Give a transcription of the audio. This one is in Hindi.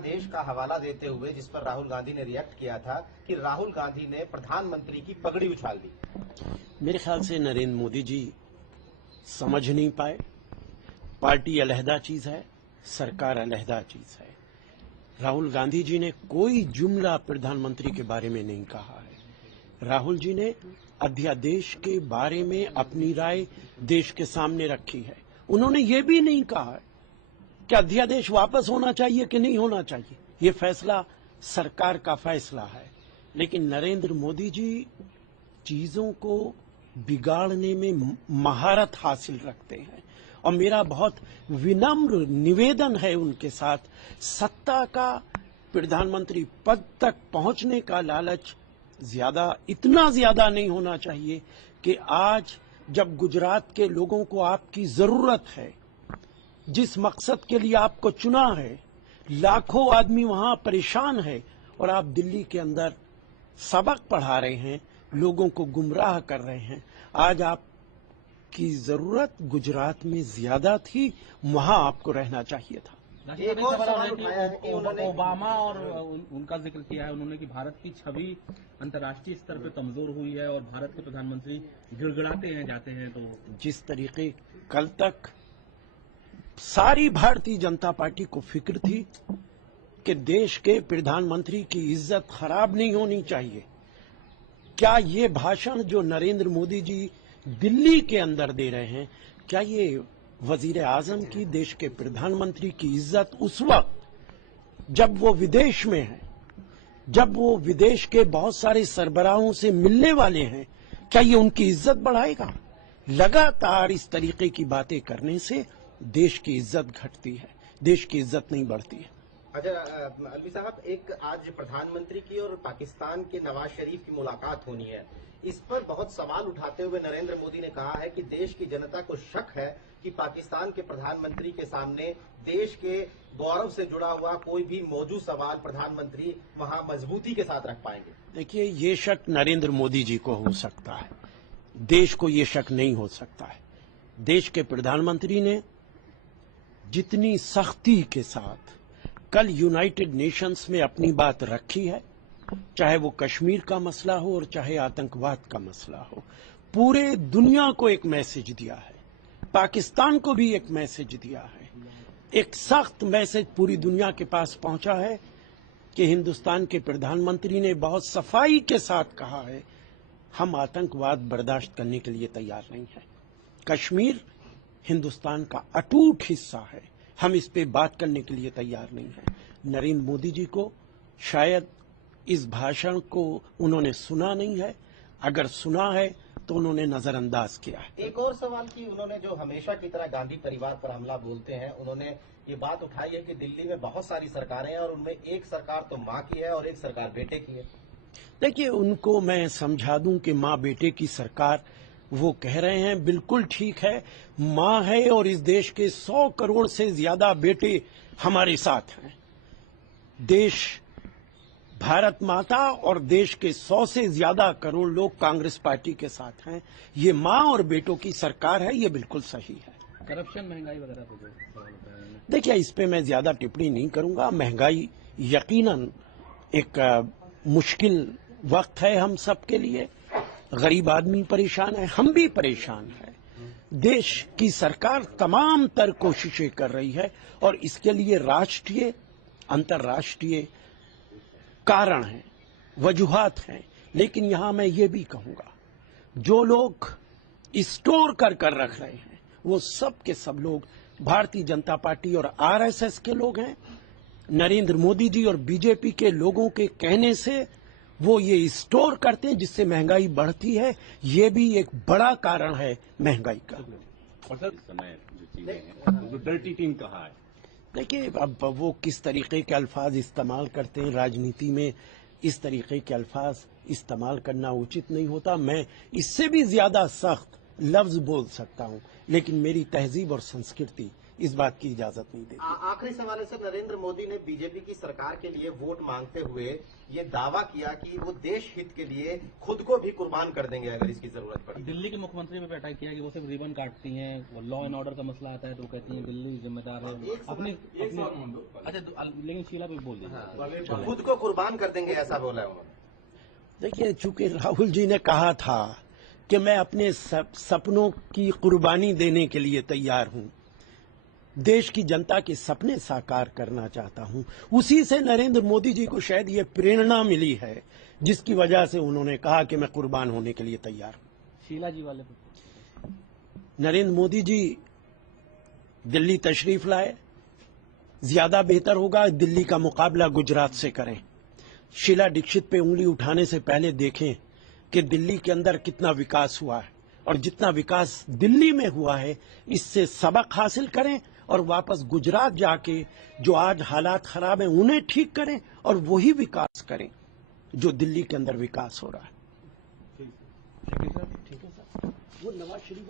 देश का हवाला देते हुए जिस पर राहुल गांधी ने रिएक्ट किया था कि राहुल गांधी ने प्रधानमंत्री की पगड़ी उछाल दी। मेरे ख्याल से नरेंद्र मोदी जी समझ नहीं पाए। पार्टी अलहदा चीज है, सरकार अलहदा चीज है। राहुल गांधी जी ने कोई जुमला प्रधानमंत्री के बारे में नहीं कहा है। राहुल जी ने अध्यादेश के बारे में अपनी राय देश के सामने रखी है। उन्होंने ये भी नहीं कहा है कि अध्यादेश वापस होना चाहिए कि नहीं होना चाहिए। ये फैसला सरकार का फैसला है। लेकिन नरेंद्र मोदी जी चीजों को बिगाड़ने में महारत हासिल रखते हैं और मेरा बहुत विनम्र निवेदन है उनके साथ, सत्ता का प्रधानमंत्री पद तक पहुंचने का लालच इतना ज्यादा नहीं होना चाहिए कि आज जब गुजरात के लोगों को आपकी जरूरत है, जिस मकसद के लिए आपको चुना है, लाखों आदमी वहां परेशान है और आप दिल्ली के अंदर सबक पढ़ा रहे हैं, लोगों को गुमराह कर रहे हैं। आज आपकी जरूरत गुजरात में ज्यादा थी, वहां आपको रहना चाहिए था। एक और सवाल उठाया है कि उन्होंने ओबामा और उनका जिक्र किया है उन्होंने कि भारत की छवि अंतर्राष्ट्रीय स्तर पर कमजोर हुई है और भारत के प्रधानमंत्री गिड़गिड़ाते हैं जाते हैं। तो जिस तरीके कल तक सारी भारतीय जनता पार्टी को फिक्र थी कि देश के प्रधानमंत्री की इज्जत खराब नहीं होनी चाहिए, क्या ये भाषण जो नरेंद्र मोदी जी दिल्ली के अंदर दे रहे हैं, क्या ये वजीर आजम की, देश के प्रधानमंत्री की इज्जत उस वक्त जब वो विदेश में है, जब वो विदेश के बहुत सारे सरबराहों से मिलने वाले हैं, क्या ये उनकी इज्जत बढ़ाएगा? लगातार इस तरीके की बातें करने से देश की इज्जत घटती है, देश की इज्जत नहीं बढ़ती है। अच्छा अलवी साहब, एक आज प्रधानमंत्री की और पाकिस्तान के नवाज शरीफ की मुलाकात होनी है। इस पर बहुत सवाल उठाते हुए नरेंद्र मोदी ने कहा है कि देश की जनता को शक है कि पाकिस्तान के प्रधानमंत्री के सामने देश के गौरव से जुड़ा हुआ कोई भी मौजूद सवाल प्रधानमंत्री वहां मजबूती के साथ रख पाएंगे। देखिए, ये शक नरेंद्र मोदी जी को हो सकता है, देश को ये शक नहीं हो सकता है। देश के प्रधानमंत्री ने जितनी सख्ती के साथ कल यूनाइटेड नेशंस में अपनी बात रखी है, चाहे वो कश्मीर का मसला हो और चाहे आतंकवाद का मसला हो, पूरे दुनिया को एक मैसेज दिया है, पाकिस्तान को भी एक मैसेज दिया है। एक सख्त मैसेज पूरी दुनिया के पास पहुंचा है कि हिंदुस्तान के प्रधानमंत्री ने बहुत सफाई के साथ कहा है, हम आतंकवाद बर्दाश्त करने के लिए तैयार नहीं है। कश्मीर हिंदुस्तान का अटूट हिस्सा है, हम इस पे बात करने के लिए तैयार नहीं है। नरेंद्र मोदी जी को शायद इस भाषण को उन्होंने सुना नहीं है, अगर सुना है तो उन्होंने नजरअंदाज किया है। एक और सवाल कि उन्होंने जो हमेशा की तरह गांधी परिवार पर हमला बोलते हैं, उन्होंने ये बात उठाई है कि दिल्ली में बहुत सारी सरकारें हैं और उनमें एक सरकार तो मां की है और एक सरकार बेटे की है। देखिए, उनको मैं समझा दूं कि मां बेटे की सरकार वो कह रहे हैं, बिल्कुल ठीक है, मां है और इस देश के 100 करोड़ से ज्यादा बेटे हमारे साथ हैं। देश भारत माता और देश के 100 से ज्यादा करोड़ लोग कांग्रेस पार्टी के साथ हैं। ये मां और बेटों की सरकार है, ये बिल्कुल सही है। करप्शन, महंगाई वगैरह तो देखिए, इस पे मैं ज्यादा टिप्पणी नहीं करूंगा। महंगाई यकीनन एक मुश्किल वक्त है हम सबके लिए, गरीब आदमी परेशान है, हम भी परेशान हैं। देश की सरकार तमाम तर कोशिशें कर रही है और इसके लिए राष्ट्रीय अंतर्राष्ट्रीय कारण हैं, वजूहात हैं। लेकिन यहां मैं ये भी कहूंगा, जो लोग स्टोर कर रख रहे हैं वो सब के सब लोग भारतीय जनता पार्टी और आरएसएस के लोग हैं। नरेंद्र मोदी जी और बीजेपी के लोगों के कहने से वो ये स्टोर करते हैं, जिससे महंगाई बढ़ती है। ये भी एक बड़ा कारण है महंगाई का। और सर, समय जो चीजें हैं, जो डर्टी टीम कहा है, देखिए, अब वो किस तरीके के अल्फाज इस्तेमाल करते हैं, राजनीति में इस तरीके के अल्फाज इस्तेमाल करना उचित नहीं होता। मैं इससे भी ज्यादा सख्त लफ्ज बोल सकता हूं, लेकिन मेरी तहजीब और संस्कृति इस बात की इजाजत नहीं देती। आखिरी सवाल है सर, नरेंद्र मोदी ने बीजेपी की सरकार के लिए वोट मांगते हुए ये दावा किया कि वो देश हित के लिए खुद को भी कुर्बान कर देंगे अगर इसकी जरूरत पड़ी। दिल्ली के मुख्यमंत्री पे अटैक किया कि वो सिर्फ रिबन काटती हैं, वो लॉ एंड ऑर्डर का मसला आता है तो कहती हैं दिल्ली जिम्मेदार है अपनी। अच्छा, लेकिन शीला पे बोल दीजिए, खुद को कुर्बान कर देंगे ऐसा बोला है उन्होंने। देखिए, चूंकि राहुल जी ने कहा था कि मैं अपने सपनों की कुर्बानी देने के लिए तैयार हूं, देश की जनता के सपने साकार करना चाहता हूं, उसी से नरेंद्र मोदी जी को शायद ये प्रेरणा मिली है जिसकी वजह से उन्होंने कहा कि मैं कुर्बान होने के लिए तैयार हूं। शीला जी वाले पे नरेंद्र मोदी जी दिल्ली तशरीफ लाए, ज्यादा बेहतर होगा दिल्ली का मुकाबला गुजरात से करें। शीला दीक्षित पे उंगली उठाने से पहले देखें कि दिल्ली के अंदर कितना विकास हुआ है, और जितना विकास दिल्ली में हुआ है इससे सबक हासिल करें और वापस गुजरात जाके जो आज हालात खराब हैं उन्हें ठीक करें और वही विकास करें जो दिल्ली के अंदर विकास हो रहा है। ठीक है सर, वो नवाज शरीफ